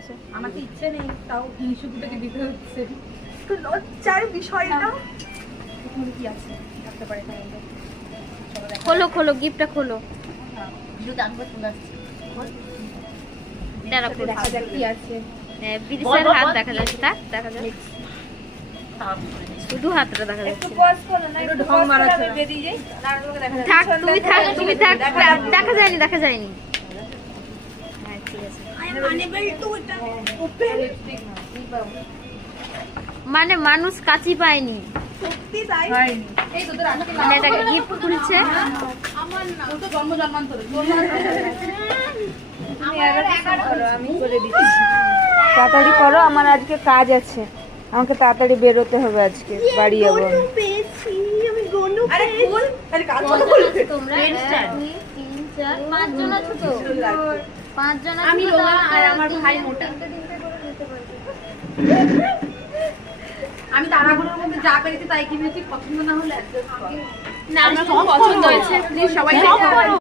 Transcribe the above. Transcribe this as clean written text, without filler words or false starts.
আসে। আমাকে ইচ্ছে নেই, তাও শুকুটাকে দিতে হচ্ছে। তো লজ্জার বিষয় না। এখানে কি আছে থাকতে পারে এখানে? চলো দেখা খোলো খোলো, গিফটটা খোলো। ভিডিওতে আমি চলে আসছি। দাঁড়া, দেখা যাক কি আছে। বিদিশার হাত দেখা যাচ্ছে, থাক দেখা যাচ্ছে, শুধু হাতটা দেখা যাচ্ছে। একটু ঢং মারাচ্ছে না। বেরিয়ে যাই, নারকেলকে দেখা যাচ্ছে। থাক তুমি থাক, তুমি থাক, দেখা যায়নি দেখা যায়নি। হ্যাঁ ঠিক আছে। মানে মানুষ কাচি পায়নি, হয়নি। এই তো তোর আজকে মানে এটাকে গিফট খুলছে। আমার না, ও তো জন্ম জন্মান্তরে। আমি করে দিচ্ছি, তাড়াতাড়ি করো, আমার আজকে কাজ আছে, আমাকে তাড়াতাড়ি বেরোতে হবে, আজকে বাড়ি যাবো। আরে কোন? আরে কাজ তোমরা 1 2 3 4 5 জন আছো তো, 5 জন আছো। আমি রোগা আর আমার ভাই মোটা। আমি তারাগুলোর মধ্যে যা পেরেছি তাই কিনেছি, পছন্দ না হলে অ্যাডজাস্ট কর। না, সব পছন্দ হয়েছে, প্লিজ সবাই দেখো।